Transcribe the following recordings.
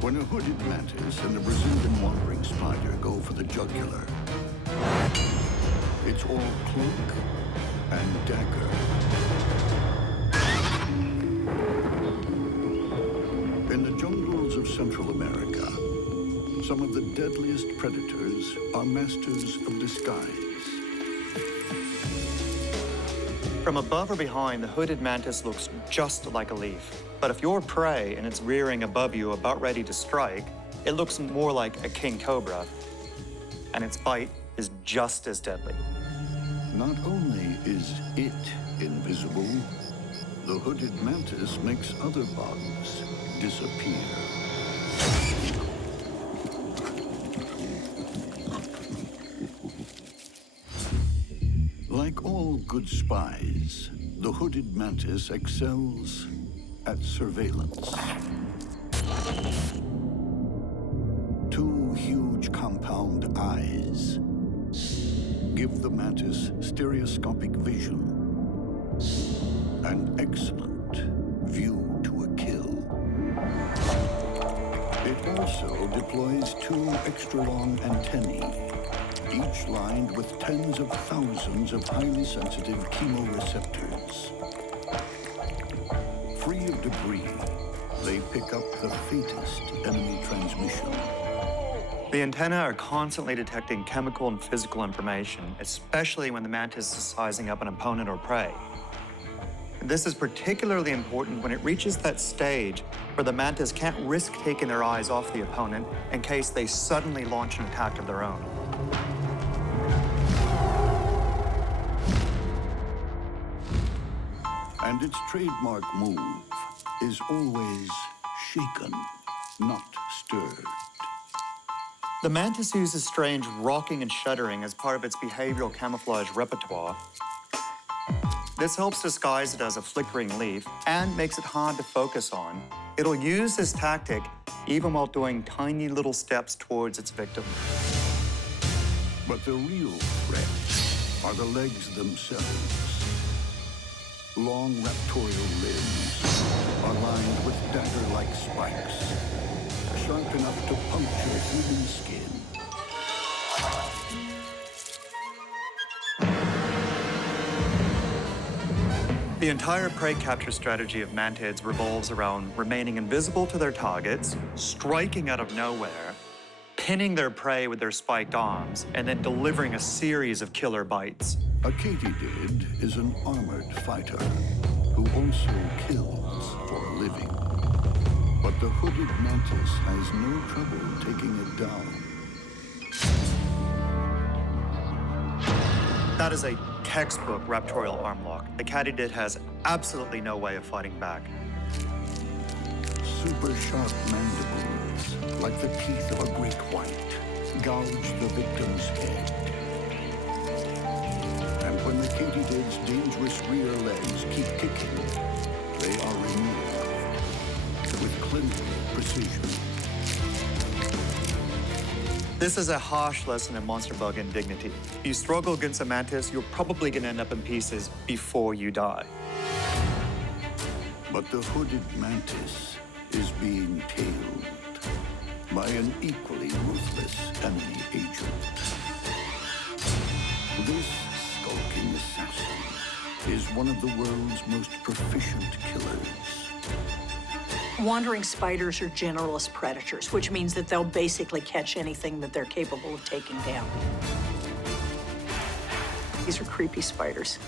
When a hooded mantis and a Brazilian wandering spider go for the jugular, it's all cloak and dagger. In the jungles of Central America, some of the deadliest predators are masters of disguise. From above or behind, the hooded mantis looks just like a leaf. But if you're prey and it's rearing above you about ready to strike, it looks more like a king cobra, and its bite is just as deadly. Not only is it invisible, the hooded mantis makes other bugs disappear. Like all good spies, the hooded mantis excels at surveillance. Two huge compound eyes give the mantis stereoscopic vision and excellent view to a kill. It also deploys two extra-long antennae, each lined with tens of thousands of highly sensitive chemoreceptors. Free of debris, they pick up the faintest enemy transmission. The antennae are constantly detecting chemical and physical information, especially when the mantis is sizing up an opponent or prey. This is particularly important when it reaches that stage where the mantis can't risk taking their eyes off the opponent in case they suddenly launch an attack of their own. And its trademark move is always shaken, not stirred. The mantis uses strange rocking and shuddering as part of its behavioral camouflage repertoire. This helps disguise it as a flickering leaf and makes it hard to focus on. It'll use this tactic even while doing tiny little steps towards its victim. But the real threat are the legs themselves. Long raptorial limbs are lined with dagger-like spikes, sharp enough to puncture human skin. The entire prey capture strategy of mantids revolves around remaining invisible to their targets, striking out of nowhere, pinning their prey with their spiked arms, and then delivering a series of killer bites. A katydid is an armored fighter who also kills for a living. But the hooded mantis has no trouble taking it down. That is a textbook raptorial arm lock. The katydid has absolutely no way of fighting back. Super sharp mandibles, like the teeth of a great white, gouge the victim's head. And when the katydid's dangerous rear legs keep kicking, they are removed with clinical precision. This is a harsh lesson in monster bug indignity. If you struggle against a mantis, you're probably gonna end up in pieces before you die. But the hooded mantis is being tailed by an equally ruthless enemy agent. This skulking assassin is one of the world's most proficient killers. Wandering spiders are generalist predators, which means that they'll basically catch anything that they're capable of taking down. These are creepy spiders.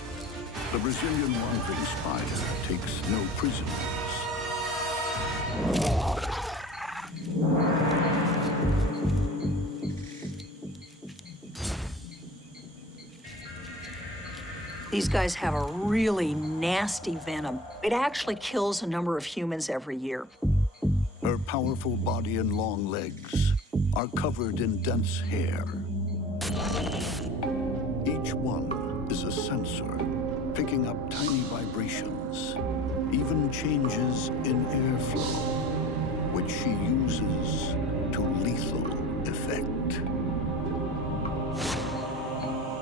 The Brazilian wandering spider takes no prisoners. These guys have a really nasty venom. It actually kills a number of humans every year. Her powerful body and long legs are covered in dense hair. Each one is a sensor, picking up tiny vibrations, even changes in airflow, which she uses to lethal effect.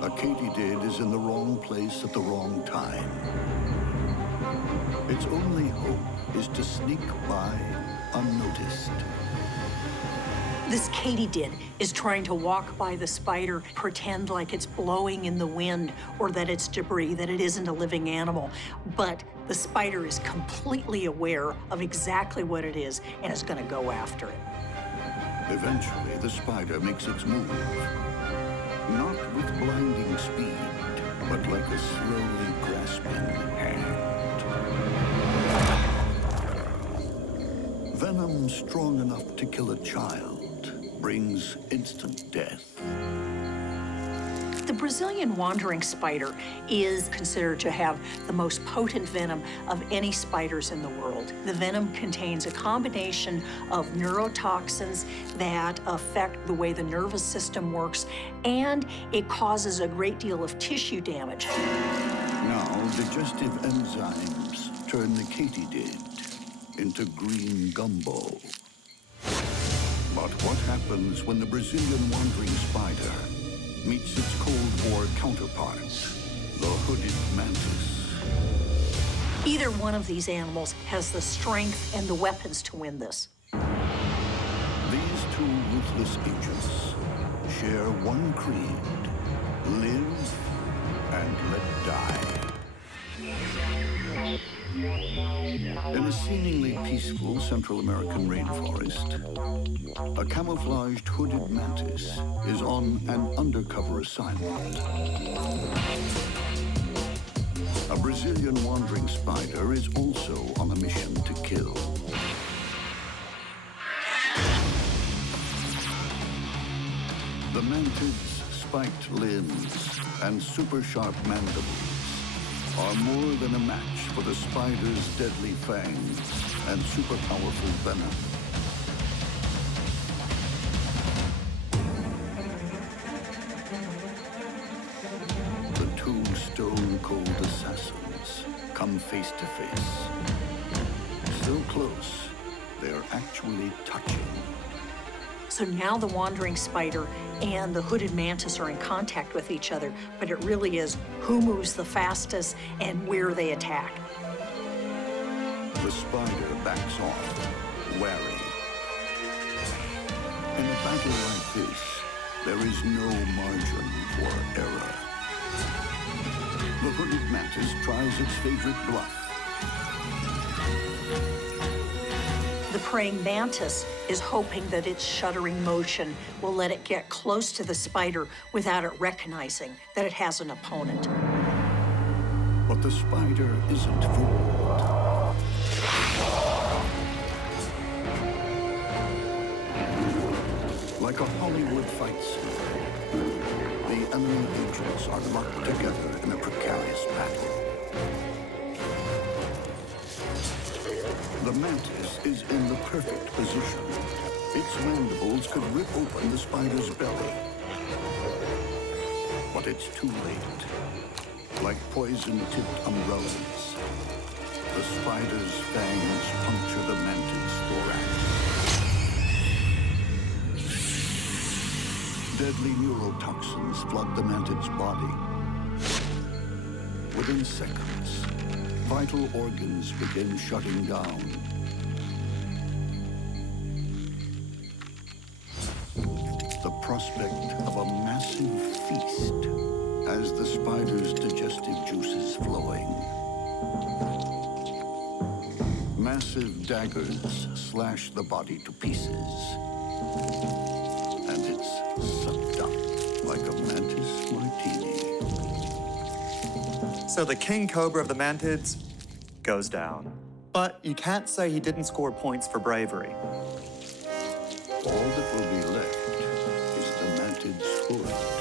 A katydid is in the wrong place at the wrong time. Its only hope is to sneak by unnoticed. This katydid is trying to walk by the spider, pretend like it's blowing in the wind or that it's debris, that it isn't a living animal. But the spider is completely aware of exactly what it is and is going to go after it. Eventually, the spider makes its move. Not with blinding speed, but like a slowly grasping hand. Venom strong enough to kill a child brings instant death. The Brazilian wandering spider is considered to have the most potent venom of any spiders in the world. The venom contains a combination of neurotoxins that affect the way the nervous system works, and it causes a great deal of tissue damage. Now, digestive enzymes turn the katydid into green gumbo. But what happens when the Brazilian wandering spider meets its Cold War counterpart, the hooded mantis? Either one of these animals has the strength and the weapons to win this. These two ruthless agents share one creed: live and let die. In a seemingly peaceful Central American rainforest, a camouflaged hooded mantis is on an undercover assignment. A Brazilian wandering spider is also on a mission to kill. The mantis' spiked limbs and super sharp mandibles are more than a match for the spider's deadly fangs and super powerful venom. The two stone-cold assassins come face to face. So close, they're actually touching. So now the wandering spider and the hooded mantis are in contact with each other, but it really is who moves the fastest and where they attack. The spider backs off, wary. In a battle like this, there is no margin for error. The hooded mantis tries its favorite bluff. The praying mantis is hoping that its shuddering motion will let it get close to the spider without it recognizing that it has an opponent. But the spider isn't fooled. Like a Hollywood fight scene, the enemy agents are locked together in a precarious battle. The mantis is in the perfect position. Its mandibles could rip open the spider's belly. But it's too late. Like poison-tipped umbrellas, the spider's fangs puncture the mantis' thorax. Deadly neurotoxins flood the mantis' body. Within seconds, vital organs begin shutting down. The prospect of a massive feast has the spider's digestive juices flowing. Massive daggers slash the body to pieces. And it's sucked up like a mantis martini. So the king cobra of the mantids goes down. But you can't say he didn't score points for bravery. All that will be left is the mantid's hood.